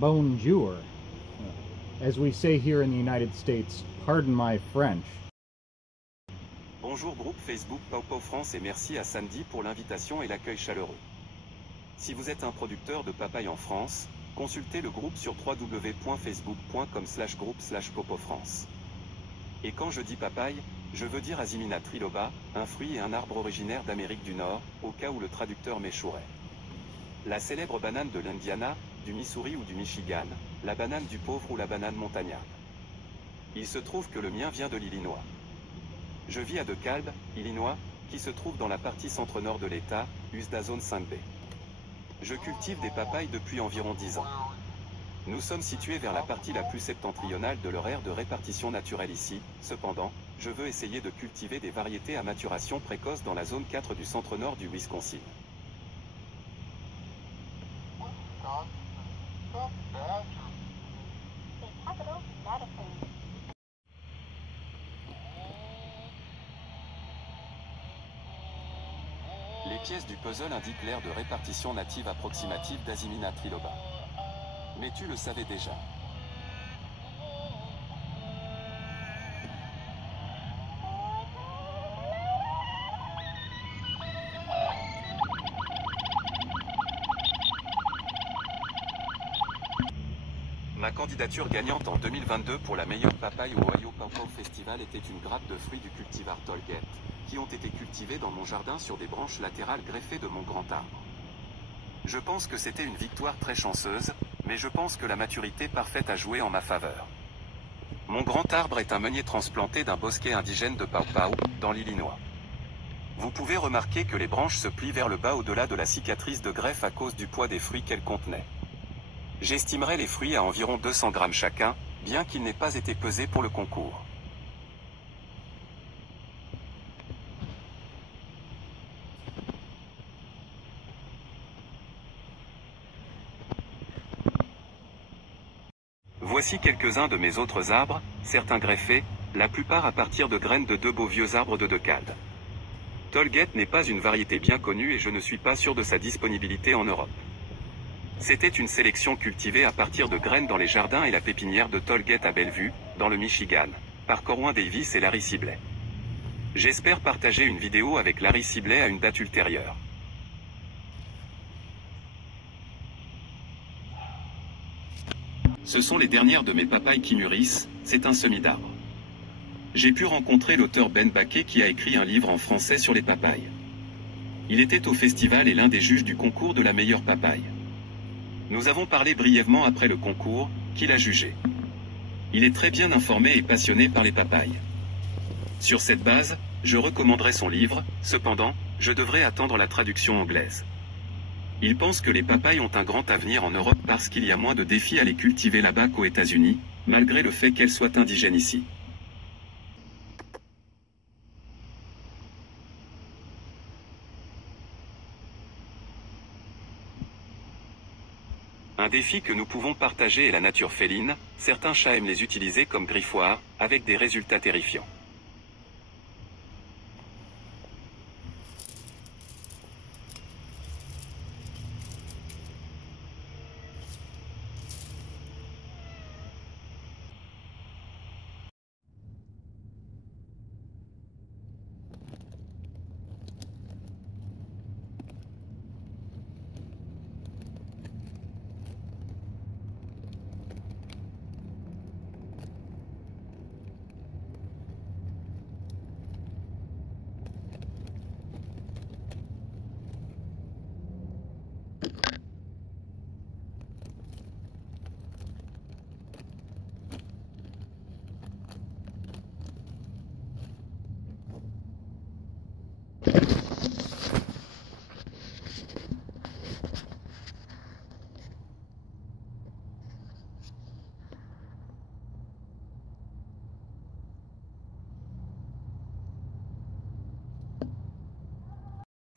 bonjour. As we say here in the United States, pardon my French. Bonjour groupe Facebook Pau France et merci à Sandy pour l'invitation et l'accueil chaleureux. Si vous êtes un producteur de papaye en France, consultez le groupe sur www.facebook.com/groupe/PauPauFrance. Et quand je dis papaye, je veux dire Asimina triloba, un fruit et un arbre originaire d'Amérique du Nord, au cas où le traducteur m'échouerait. La célèbre banane de l'Indiana, du Missouri ou du Michigan, la banane du pauvre ou la banane montagnarde. Il se trouve que le mien vient de l'Illinois. Je vis à DeKalb, Illinois, qui se trouve dans la partie centre-nord de l'État, USDA zone 5B. Je cultive des papayes depuis environ 10 ans. Nous sommes situés vers la partie la plus septentrionale de leur aire de répartition naturelle ici. Cependant, je veux essayer de cultiver des variétés à maturation précoce dans la zone 4 du centre-nord du Wisconsin. Les pièces du puzzle indiquent l'aire de répartition native approximative d'Asimina triloba. Mais tu le savais déjà. Ma candidature gagnante en 2022 pour la meilleure papaye au Ohio Pawpaw Festival était une grappe de fruits du cultivar Tolgate, qui ont été cultivés dans mon jardin sur des branches latérales greffées de mon grand arbre. Je pense que c'était une victoire très chanceuse, mais je pense que la maturité parfaite a joué en ma faveur. Mon grand arbre est un meunier transplanté d'un bosquet indigène de Pawpaw, dans l'Illinois. Vous pouvez remarquer que les branches se plient vers le bas au-delà de la cicatrice de greffe à cause du poids des fruits qu'elles contenaient. J'estimerais les fruits à environ 200 grammes chacun, bien qu'ils n'aient pas été pesés pour le concours. Voici quelques-uns de mes autres arbres, certains greffés, la plupart à partir de graines de deux beaux vieux arbres de DeKalb. Tolgate n'est pas une variété bien connue et je ne suis pas sûr de sa disponibilité en Europe. C'était une sélection cultivée à partir de graines dans les jardins et la pépinière de Tolgate à Bellevue, dans le Michigan, par Corwin Davis et Larry Sibley. J'espère partager une vidéo avec Larry Sibley à une date ultérieure. Ce sont les dernières de mes papayes qui mûrissent, c'est un semis d'arbre. J'ai pu rencontrer l'auteur Ben Baquet qui a écrit un livre en français sur les papayes. Il était au festival et l'un des juges du concours de la meilleure papaye. Nous avons parlé brièvement après le concours, qu'il a jugé. Il est très bien informé et passionné par les papayes. Sur cette base, je recommanderais son livre, cependant, je devrais attendre la traduction anglaise. Il pense que les papayes ont un grand avenir en Europe parce qu'il y a moins de défis à les cultiver là-bas qu'aux États-Unis, malgré le fait qu'elles soient indigènes ici. Un défi que nous pouvons partager est la nature féline, certains chats aiment les utiliser comme griffoirs, avec des résultats terrifiants.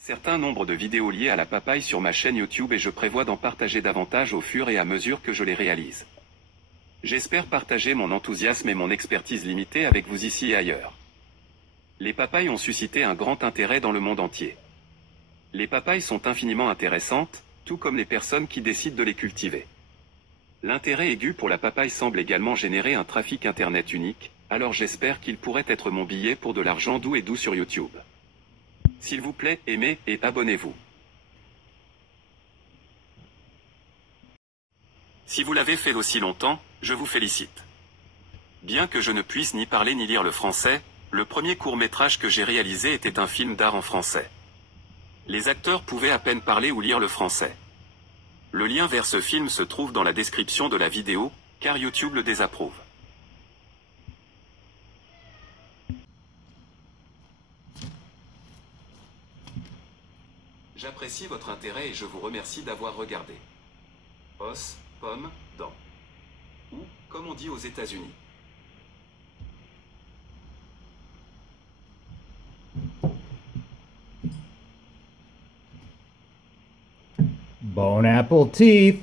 Certain nombre de vidéos liées à la papaye sur ma chaîne YouTube et je prévois d'en partager davantage au fur et à mesure que je les réalise. J'espère partager mon enthousiasme et mon expertise limitée avec vous ici et ailleurs. Les papayes ont suscité un grand intérêt dans le monde entier. Les papayes sont infiniment intéressantes, tout comme les personnes qui décident de les cultiver. L'intérêt aigu pour la papaye semble également générer un trafic internet unique, alors j'espère qu'il pourrait être mon billet pour de l'argent doux et doux sur YouTube. S'il vous plaît, aimez et abonnez-vous. Si vous l'avez fait aussi longtemps, je vous félicite. Bien que je ne puisse ni parler ni lire le français, le premier court-métrage que j'ai réalisé était un film d'art en français. Les acteurs pouvaient à peine parler ou lire le français. Le lien vers ce film se trouve dans la description de la vidéo, car YouTube le désapprouve. J'apprécie votre intérêt et je vous remercie d'avoir regardé. Os, pomme, dent. Ou, comme on dit aux États-Unis. Bone apple teeth.